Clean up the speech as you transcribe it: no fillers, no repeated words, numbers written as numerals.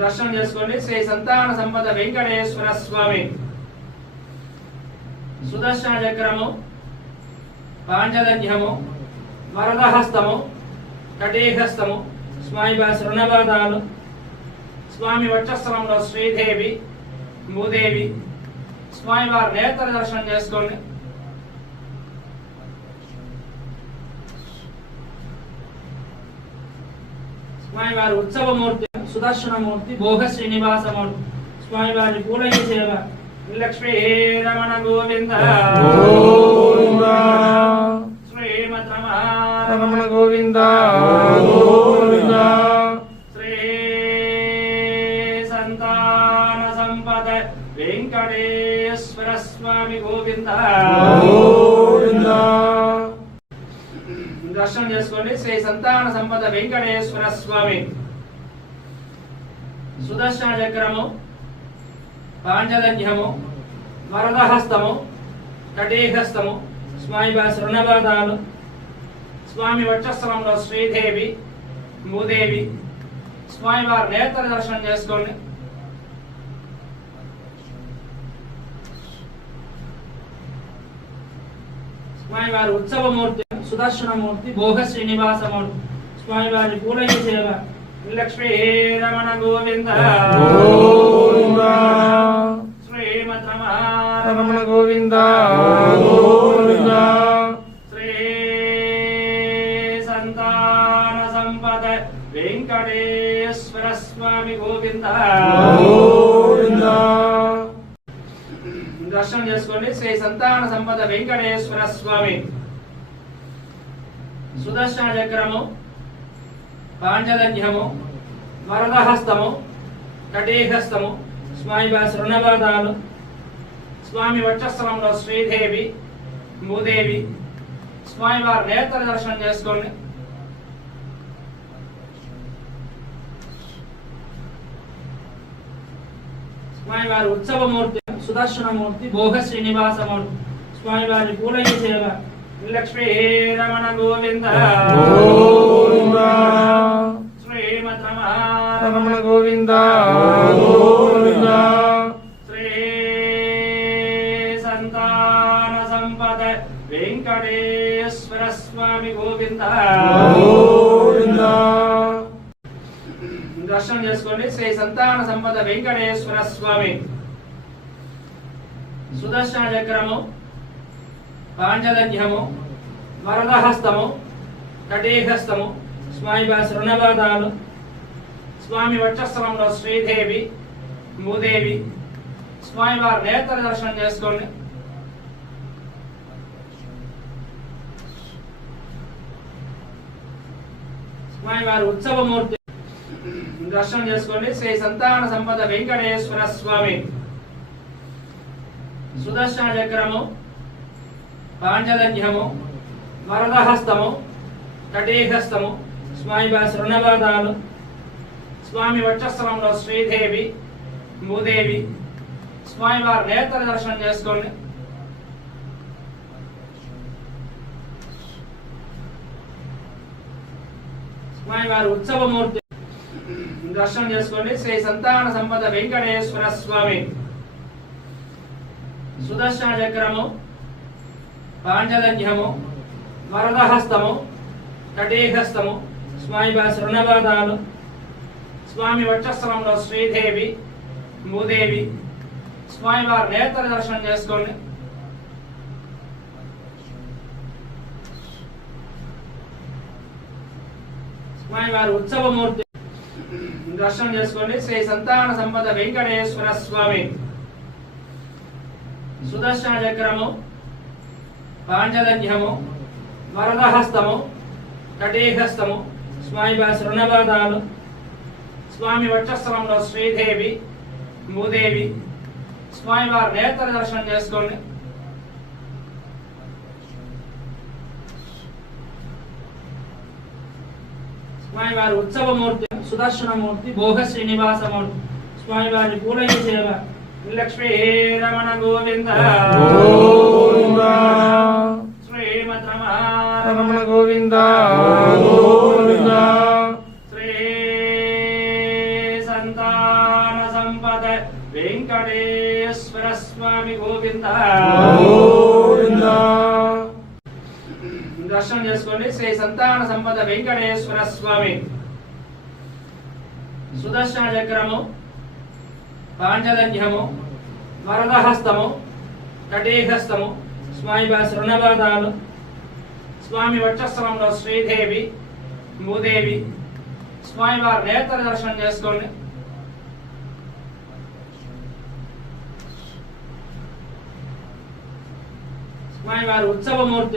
దర్శనం చేసుకోండి. శ్రీ సంతాన సంపద వెంకటేశ్వర స్వామి. సుదర్శన చక్రము, పాంచజన్యము, వరదహస్తము, కటీహస్తము, స్వామి రుణపాదాలు, స్వామి వక్షస్థలంలో శ్రీదేవి, భూదేవి, స్వామి వారి నేత్ర దర్శనం చేసుకోండి. స్వామి వారి ఉత్సవమూర్తి సుదర్శనమూర్తి, భోగ శ్రీనివాసమూర్తి, స్వామి వారి పూలయ్య సేవ. లక్ష్మీ రమణ గోవింద శ్రీమత్ రమణ గోవింద శ్రీ సంతాన సంపద వెంకటేశ్వర స్వామి గోవింద. దర్శనం చేసుకోండి. శ్రీ సంతాన సంపద వెంకటేశ్వర స్వామి. సుదర్శన చక్రము, పాంచజన్యము, వరదహస్తము, కటీహస్తము, స్వామి రుణపాదాలు, స్వామి వక్షస్థలంలో శ్రీదేవి, భూదేవి, స్వామి వారి నేత్ర దర్శనం చేసుకోండి. స్వామి వారి ఉత్సవమూర్తి సుదర్శనమూర్తి, భోగ శ్రీనివాసమూర్తి, స్వామి వారి పూలయ్య సేవ. లక్ష్మీ రమణ గోవింద శ్రీమత్ రమణ గోవింద శ్రీ సంతాన సంపద వెంకటేశ్వర స్వామి గోవింద. దర్శనం చేసుకోండి. శ్రీ సంతాన సంపద వెంకటేశ్వర స్వామి. సుదర్శన చక్రము, పాంచజన్యము, వరదహస్తము, కటీహస్తము, స్వామి రుణపాదాలు, స్వామి వక్షస్థలంలో శ్రీదేవి, భూదేవి, స్వామి వారి నేత్ర దర్శనం చేసుకోండి. స్వామి వారి ఉత్సవమూర్తి సుదర్శనమూర్తి, భోగ శ్రీనివాసమూర్తి, స్వామి వారి పూలయ్య సేవ. లక్ష్మీ రమణ గోవింద శ్రీమత్ రమణ గోవింద శ్రీ సంతాన సంపద వెంకటేశ్వర స్వామి గోవింద. దర్శనం చేసుకోండి. శ్రీ సంతాన సంపద వెంకటేశ్వర స్వామి. సుదర్శన చక్రము, పాంచజన్యము, వరదహస్తము, కటీహస్తము, స్వామి రుణపాదాలు, స్వామి వక్షస్థలంలో శ్రీదేవి, భూదేవి, స్వామి వారి నేత్ర దర్శనం చేసుకోండి. స్వామి వారి ఉత్సవమూర్తి దర్శనం చేసుకోండి. శ్రీ సంతాన సంపద వెంకటేశ్వర స్వామి. సుదర్శన చక్రము, పాంచజన్యము, వరదహస్తము, కటీహస్తము, స్వామి రుణపాదాలు, స్వామి వక్షస్థలంలో శ్రీదేవి, భూదేవి, స్వామి వారి నేత్ర దర్శనం చేసుకోండి. స్వామి వారి ఉత్సవమూర్తి దర్శనం చేసుకోండి. శ్రీ సంతాన సంపద వెంకటేశ్వర స్వామి. సుదర్శన చక్రము, పాంచజన్యము, వరదహస్తము, కటీహస్తము, స్వామి రుణపాదాలు, స్వామి వక్షస్థలంలో శ్రీదేవి, భూదేవి, స్వామి వారి నేత్ర దర్శనం చేసుకోండి. స్వామి వారి ఉత్సవమూర్తి దర్శనం చేసుకోండి. శ్రీ సంతాన సంపద వెంకటేశ్వర స్వామి. సుదర్శన చక్రము, పాంచజన్యము, వరదహస్తము, కటీహస్తము, స్వామి రుణపాదాలు, స్వామి వక్షస్థలంలో శ్రీదేవి, భూదేవి, స్వామి వారి నేత్ర దర్శనం చేసుకోండి. స్వామి వారి ఉత్సవమూర్తి సుదర్శనమూర్తి, భోగ శ్రీనివాసమూర్తి, స్వామి వారి పూలయ్య సేవ. లక్ష్మీ రమణ గోవింద శ్రీమత్ రమణ గోవింద శ్రీ సంపద వెంకటేశ్వర స్వామి గోవింద. దర్శనం చేసుకోండి. శ్రీ సంతాన సంపద వెంకటేశ్వర స్వామి. సుదర్శన చక్రము, పాంచజన్యము, వరదహస్తము, కటీహస్తము, స్వామివారి శృణపాదాలు, స్వామి వక్షస్థలంలో శ్రీదేవి, భూదేవి, స్వామివారి నేత్ర దర్శనం చేసుకోండి. స్వామివారి ఉత్సవమూర్తి